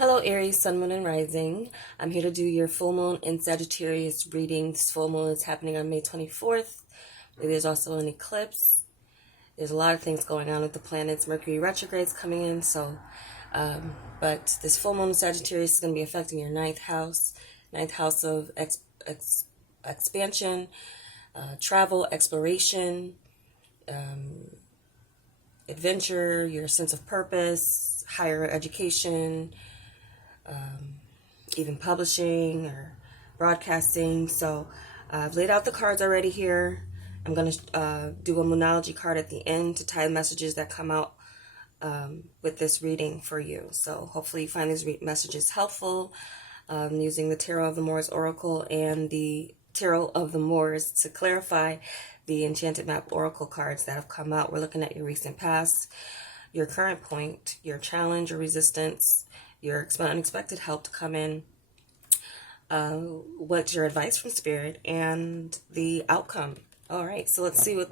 Hello Aries, Sun, Moon, and Rising. I'm here to do your full moon in Sagittarius reading. This full moon is happening on May 24th. There's also an eclipse. There's a lot of things going on with the planets. Mercury retrogrades coming in, but this full moon in Sagittarius is going to be affecting your ninth house of expansion, travel, exploration, adventure, your sense of purpose, higher education, even publishing or broadcasting. So I've laid out the cards already here. I'm going to do a Moonology card at the end to tie the messages that come out with this reading for you. So hopefully you find these messages helpful, using the Tarot of the Moors Oracle and the Tarot of the Moors to clarify the Enchanted Map Oracle cards that have come out. We're looking at your recent past, your current point, your challenge or resistance, your unexpected help to come in, what's your advice from Spirit, and the outcome. All right, so let's see what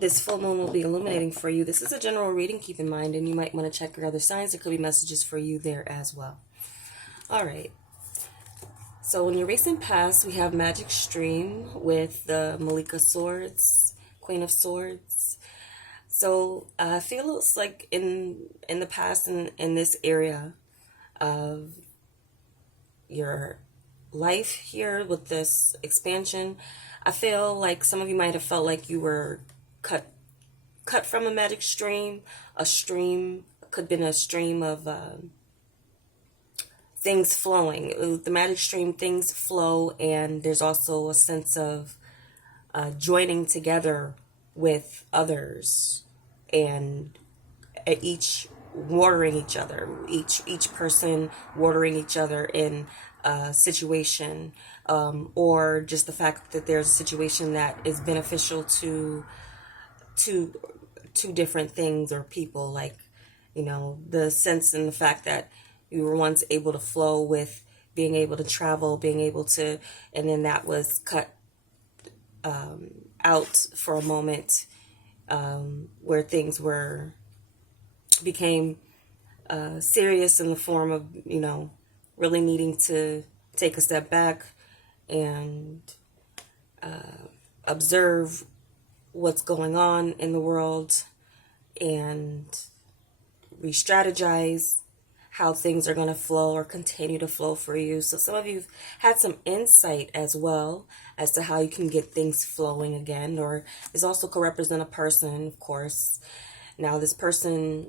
this full moon will be illuminating for you. This is a general reading, keep in mind, and you might want to check your other signs. There could be messages for you there as well. All right. So in your recent past, we have Magic Stream with the Malika Swords, Queen of Swords. So I feel it's like in the past, in this area of your life here with this expansion, I feel like some of you might have felt like you were cut from a magic stream. A stream could have been a stream of things flowing. The magic stream, things flow, and there's also a sense of joining together with others, and each watering each other, each person watering each other in a situation, or just the fact that there's a situation that is beneficial to two different things or people, like, you know, the sense and the fact that you were once able to flow with being able to travel, being able to, and then that was cut out for a moment, where things became serious in the form of, you know, really needing to take a step back and observe what's going on in the world and re-strategize how things are going to flow or continue to flow for you. So some of you have had some insight as well as to how you can get things flowing again, or this also could represent a person, of course. Now this person,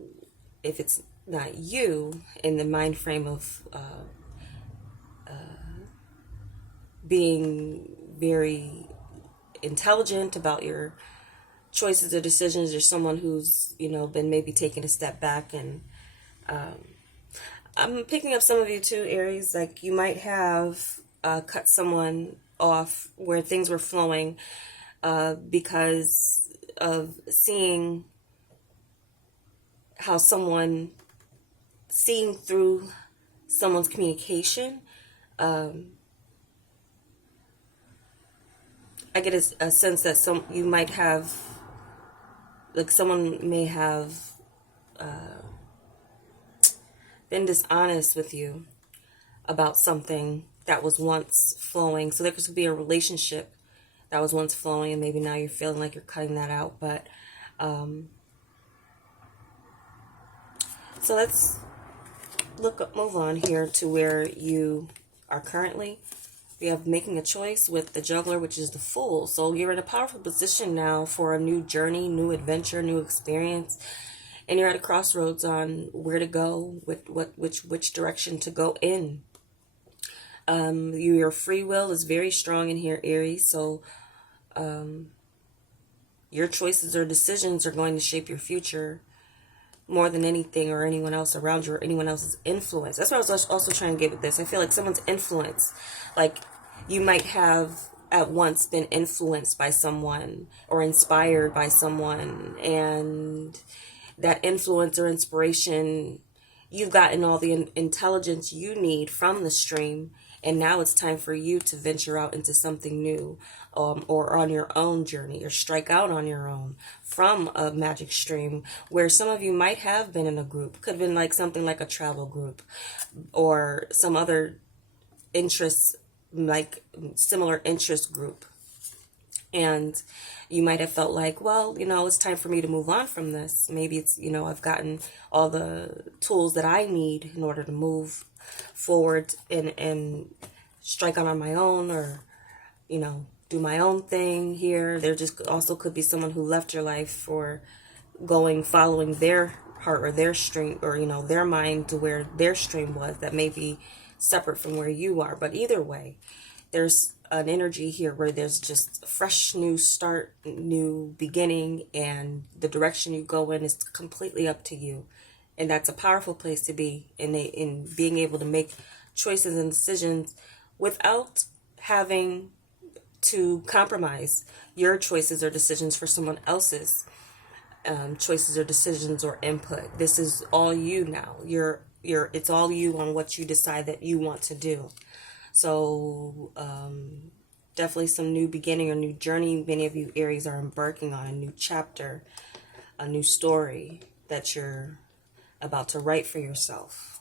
if it's not you, in the mind frame of being very intelligent about your choices or decisions, or someone who's, you know, been maybe taking a step back. And I'm picking up some of you too, Aries, like you might have cut someone off where things were flowing because of seeing how seeing through someone's communication. I get a sense that you might have, like someone may have been dishonest with you about something that was once flowing. So there could be a relationship that was once flowing, and maybe now you're feeling like you're cutting that out. But so let's move on here to where you are currently. We have making a choice with the Juggler, which is the Fool. So you're in a powerful position now for a new journey, new adventure, new experience. And you're at a crossroads on where to go, which direction to go in. Your free will is very strong in here, Aries. So your choices or decisions are going to shape your future more than anything or anyone else around you or anyone else's influence. That's what I was also trying to get with this. I feel like someone's influence, like you might have at once been influenced by someone or inspired by someone, and that influence or inspiration, you've gotten all the intelligence you need from the stream, And now it's time for you to venture out into something new, or on your own journey, or strike out on your own from a magic stream where some of you might have been in a group. Could have been like something like a travel group or some other interests, like similar interest group. And you might have felt like, well, it's time for me to move on from this. Maybe it's, I've gotten all the tools that I need in order to move forward and strike out on my own, or, do my own thing here. There just also could be someone who left your life for following their heart or their stream, or, their mind to where their stream was, that may be separate from where you are. But either way, there's an energy here where there's just a fresh new start, new beginning, and the direction you go in is completely up to you. And that's a powerful place to be in being able to make choices and decisions without having to compromise your choices or decisions for someone else's choices or decisions or input. This is all you now. It's all you on what you decide that you want to do. So definitely some new beginning or new journey. Many of you Aries are embarking on a new chapter, a new story that you're about to write for yourself.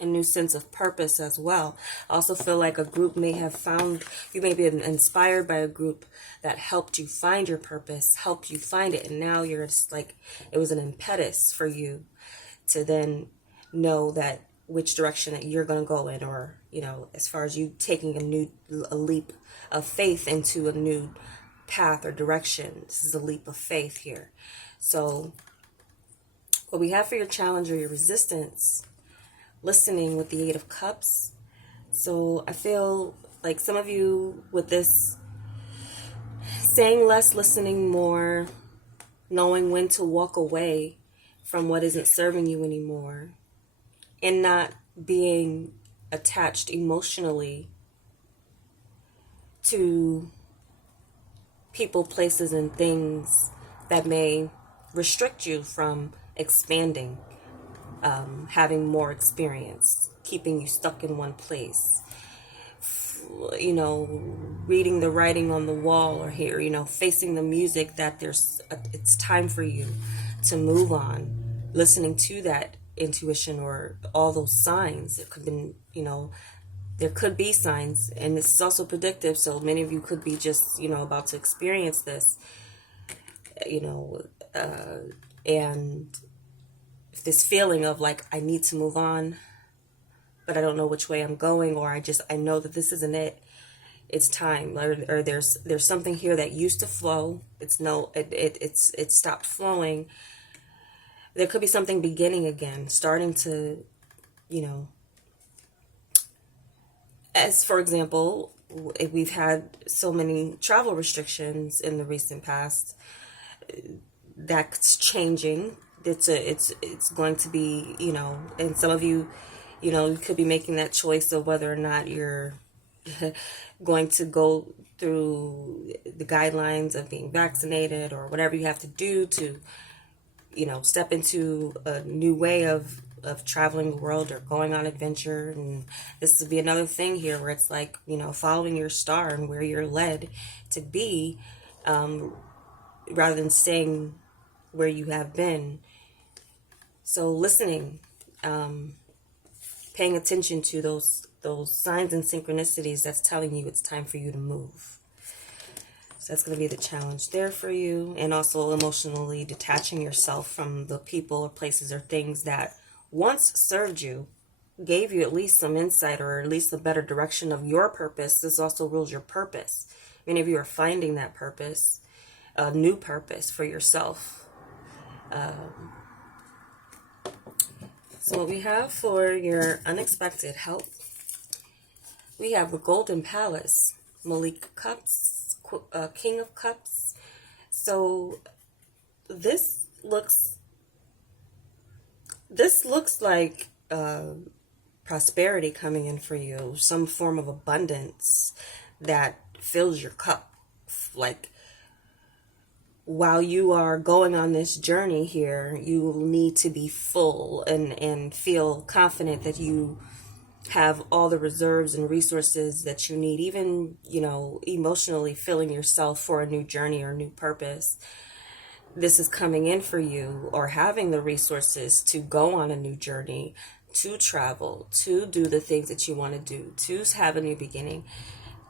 A new sense of purpose as well. I also feel like a group may have you may be inspired by a group that helped you find your purpose, helped you find it, and now you're just like, it was an impetus for you to then know that which direction that you're going to go in, or, as far as you taking a leap of faith into a new path or direction. This is a leap of faith here. So what we have for your challenge or your resistance, listening with the Eight of Cups. So I feel like some of you with this, saying less, listening more, knowing when to walk away from what isn't serving you anymore, and not being attached emotionally to people, places, and things that may restrict you from expanding, having more experience, keeping you stuck in one place. Reading the writing on the wall, or facing the music that it's time for you to move on, listening to that intuition or all those signs. It could be, there could be signs, and this is also predictive, so many of you could be just, about to experience this, and this feeling of like, I need to move on, but I don't know which way I'm going, or I know that this isn't it. It's time, or there's something here that used to flow. It stopped flowing. There could be something beginning again, starting to, as for example, if we've had so many travel restrictions in the recent past, that's changing. It's going to be, and some of you, you could be making that choice of whether or not you're going to go through the guidelines of being vaccinated, or whatever you have to do to, step into a new way of traveling the world or going on adventure. And this would be another thing here where it's like, following your star and where you're led to be, rather than staying where you have been. So listening, paying attention to those signs and synchronicities that's telling you it's time for you to move. So that's going to be the challenge there for you. And also emotionally detaching yourself from the people or places or things that once served you, gave you at least some insight or at least a better direction of your purpose. This also rules your purpose. Many of you are finding that purpose, a new purpose for yourself. So what we have for your unexpected help, we have the Golden Palace, Malik Cups, King of Cups. So this looks like prosperity coming in for you, some form of abundance that fills your cup. Like, while you are going on this journey here, you will need to be full and feel confident that you have all the reserves and resources that you need, even, emotionally filling yourself for a new journey or new purpose. This is coming in for you, or having the resources to go on a new journey, to travel, to do the things that you want to do, to have a new beginning.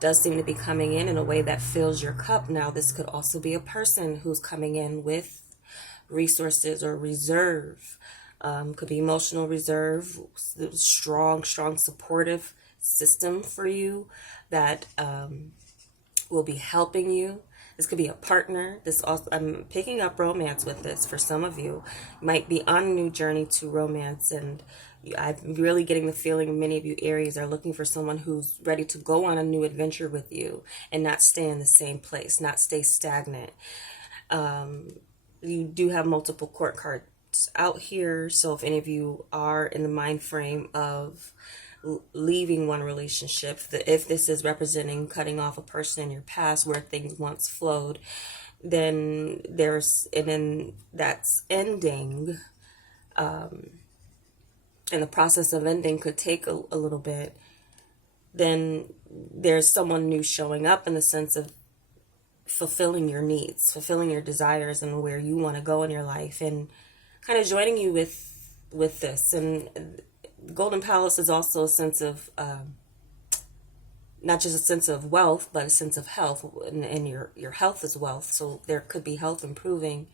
Does seem to be coming in a way that fills your cup. Now, this could also be a person who's coming in with resources or reserve. Could be emotional reserve, strong supportive system for you that will be helping you. This could be a partner. This also, I'm picking up romance with this for some of you. You might be on a new journey to romance, and I'm really getting the feeling many of you Aries are looking for someone who's ready to go on a new adventure with you and not stay in the same place, not stay stagnant. You do have multiple court cards out here, so if any of you are in the mind frame of leaving one relationship, if this is representing cutting off a person in your past where things once flowed, then that's ending, and the process of ending could take a little bit. Then there's someone new showing up in the sense of fulfilling your needs, fulfilling your desires, and where you want to go in your life, and kind of joining you with this. And Golden Palace is also a sense of not just a sense of wealth, but a sense of health, and your health is wealth. So there could be health improving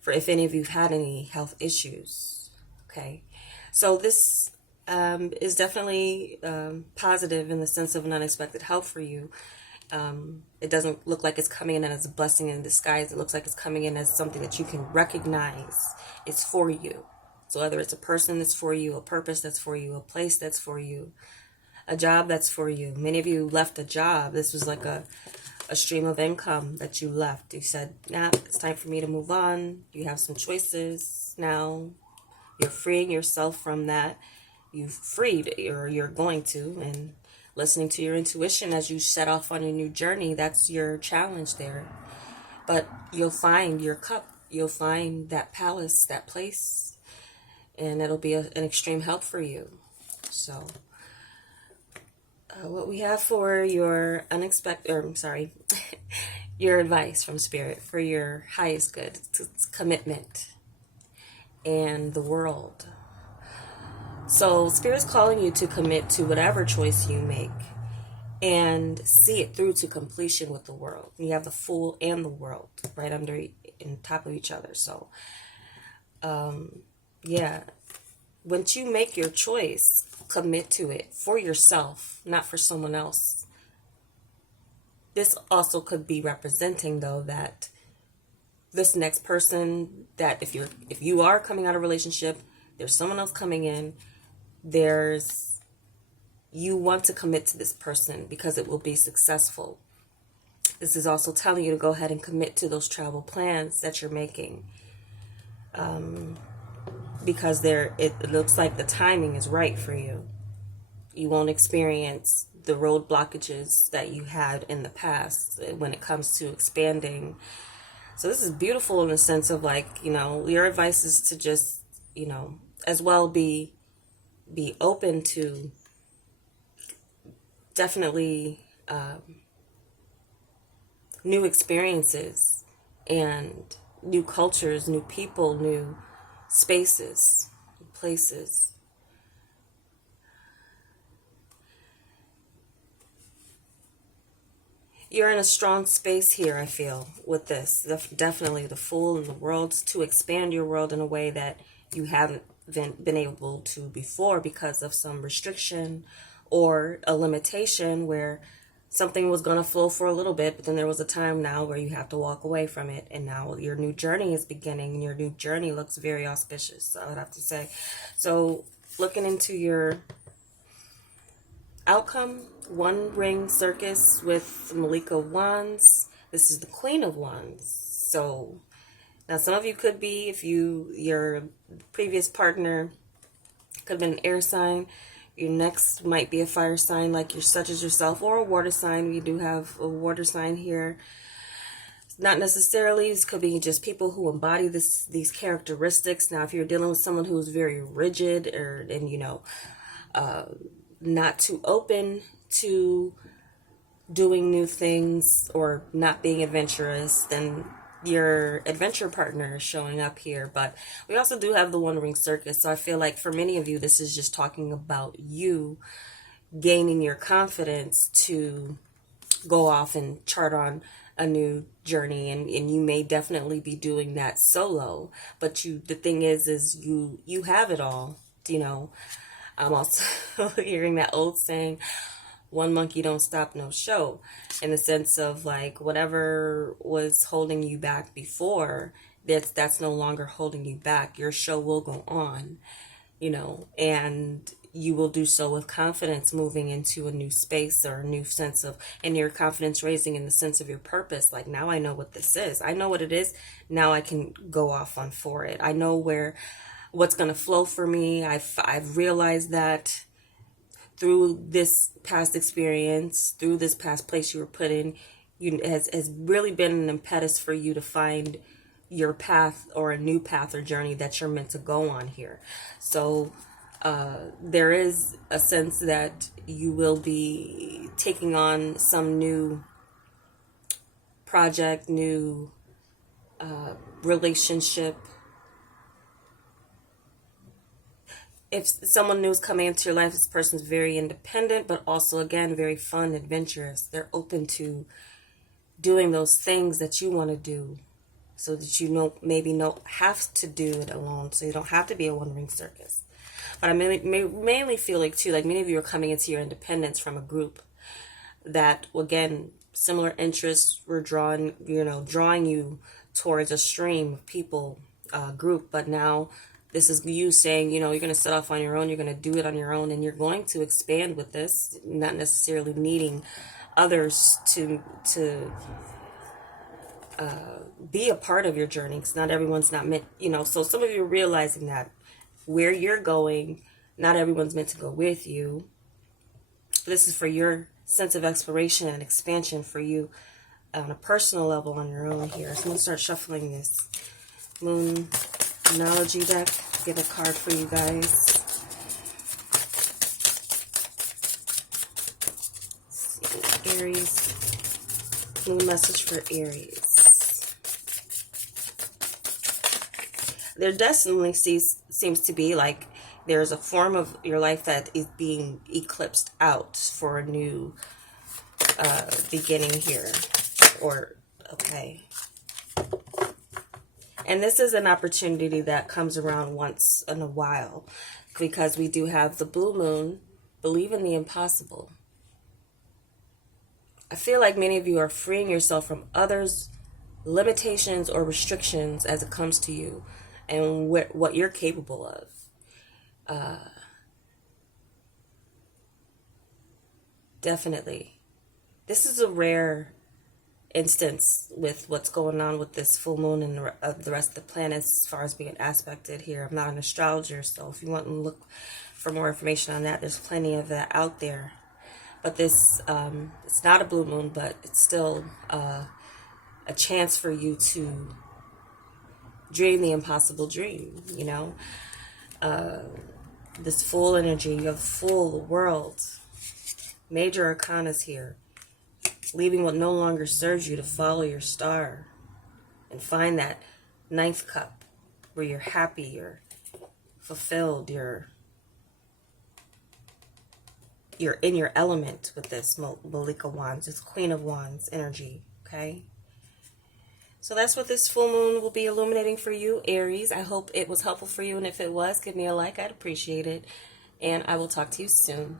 for if any of you've had any health issues. Okay, so this is definitely positive in the sense of an unexpected help for you. It doesn't look like it's coming in as a blessing in disguise. It looks like it's coming in as something that you can recognize it's for you. So whether it's a person that's for you, a purpose that's for you, a place that's for you, a job that's for you. Many of you left a job. This was like a stream of income that you left. You said, nah, it's time for me to move on. You have some choices now. You're freeing yourself from that. You've freed, or you're going to, and listening to your intuition as you set off on your new journey, that's your challenge there. But you'll find your cup. You'll find that palace, that place, and it'll be an extreme help for you. So what we have for your your advice from Spirit for your highest good, it's commitment and the world. So Spirit's calling you to commit to whatever choice you make and see it through to completion with the world. You have the Fool and the World right under in top of each other. So yeah, once you make your choice, commit to it for yourself, not for someone else. This also could be representing, though, that this next person, that if you are coming out of a relationship, there's someone else coming in, you want to commit to this person because it will be successful. This is also telling you to go ahead and commit to those travel plans that you're making. Because it looks like the timing is right for you. You won't experience the road blockages that you had in the past when it comes to expanding. So this is beautiful in the sense of, like, your advice is to just, as well be open to definitely new experiences and new cultures, new people, new spaces, places. You're in a strong space here, I feel, with this. Definitely the Fool and the World, to expand your world in a way that you haven't been able to before because of some restriction or a limitation where something was going to flow for a little bit, but then there was a time now where you have to walk away from it, and now your new journey is beginning, and your new journey looks very auspicious, I would have to say. So looking into your outcome, One Ring Circus with Malika Wands. This is the Queen of Wands. So now some of you could be, if your previous partner could have been an air sign. Your next might be a fire sign like such as yourself, or a water sign. We do have a water sign here. Not necessarily. This could be just people who embody these characteristics. Now, if you're dealing with someone who's very rigid, not too open to doing new things or not being adventurous, then your adventure partner is showing up here. But we also do have the One Ring Circus. So I feel like for many of you, this is just talking about you gaining your confidence to go off and chart on a new journey, and you may definitely be doing that solo. But the thing is you have it all, you know. I'm also hearing that old saying, one monkey don't stop no show, in the sense of like whatever was holding you back before, that's no longer holding you back. Your show will go on, you know, and you will do so with confidence, moving into a new space or a new sense of, and your confidence raising in the sense of your purpose. Like, now I know what this is. I know what it is. Now I can go off on for it. I know what's going to flow for me. I've realized that through this past experience, through this past place you were put in, has really been an impetus for you to find your path, or a new path or journey that you're meant to go on here. So there is a sense that you will be taking on some new project, new relationship. If someone new is coming into your life, this person's very independent, but also, again, very fun, adventurous. They're open to doing those things that you want to do, so that you maybe don't have to do it alone, so you don't have to be a one-ring circus. But I mainly feel like, too, like many of you are coming into your independence from a group that, again, similar interests were drawing you towards a stream of people, group. But now this is you saying, you're going to set off on your own, you're going to do it on your own, and you're going to expand with this, not necessarily needing others to be a part of your journey, because not everyone's not meant, so some of you are realizing that where you're going, not everyone's meant to go with you. This is for your sense of exploration and expansion for you on a personal level on your own here. So I'm going to start shuffling this Moon Analogy deck. Get a card for you guys. Let's see. Aries. Moon message for Aries. There definitely seems to be like there's a form of your life that is being eclipsed out for a new beginning here. And this is an opportunity that comes around once in a while, because we do have the blue moon, believe in the impossible. I feel like many of you are freeing yourself from others' limitations or restrictions as it comes to you and what you're capable of. Definitely. This is a rare instance with what's going on with this full moon and the rest of the planets as far as being aspected here. I'm not an astrologer, so if you want to look for more information on that, there's plenty of that out there. But this, it's not a blue moon, but it's still a chance for you to dream the impossible dream, this full energy, you have full world. Major arcanas here. Leaving what no longer serves you to follow your star and find that ninth cup where you're happy, you're fulfilled, you're in your element with this Malika Wands, this Queen of Wands energy, okay? So that's what this full moon will be illuminating for you, Aries. I hope it was helpful for you, and if it was, give me a like. I'd appreciate it. And I will talk to you soon.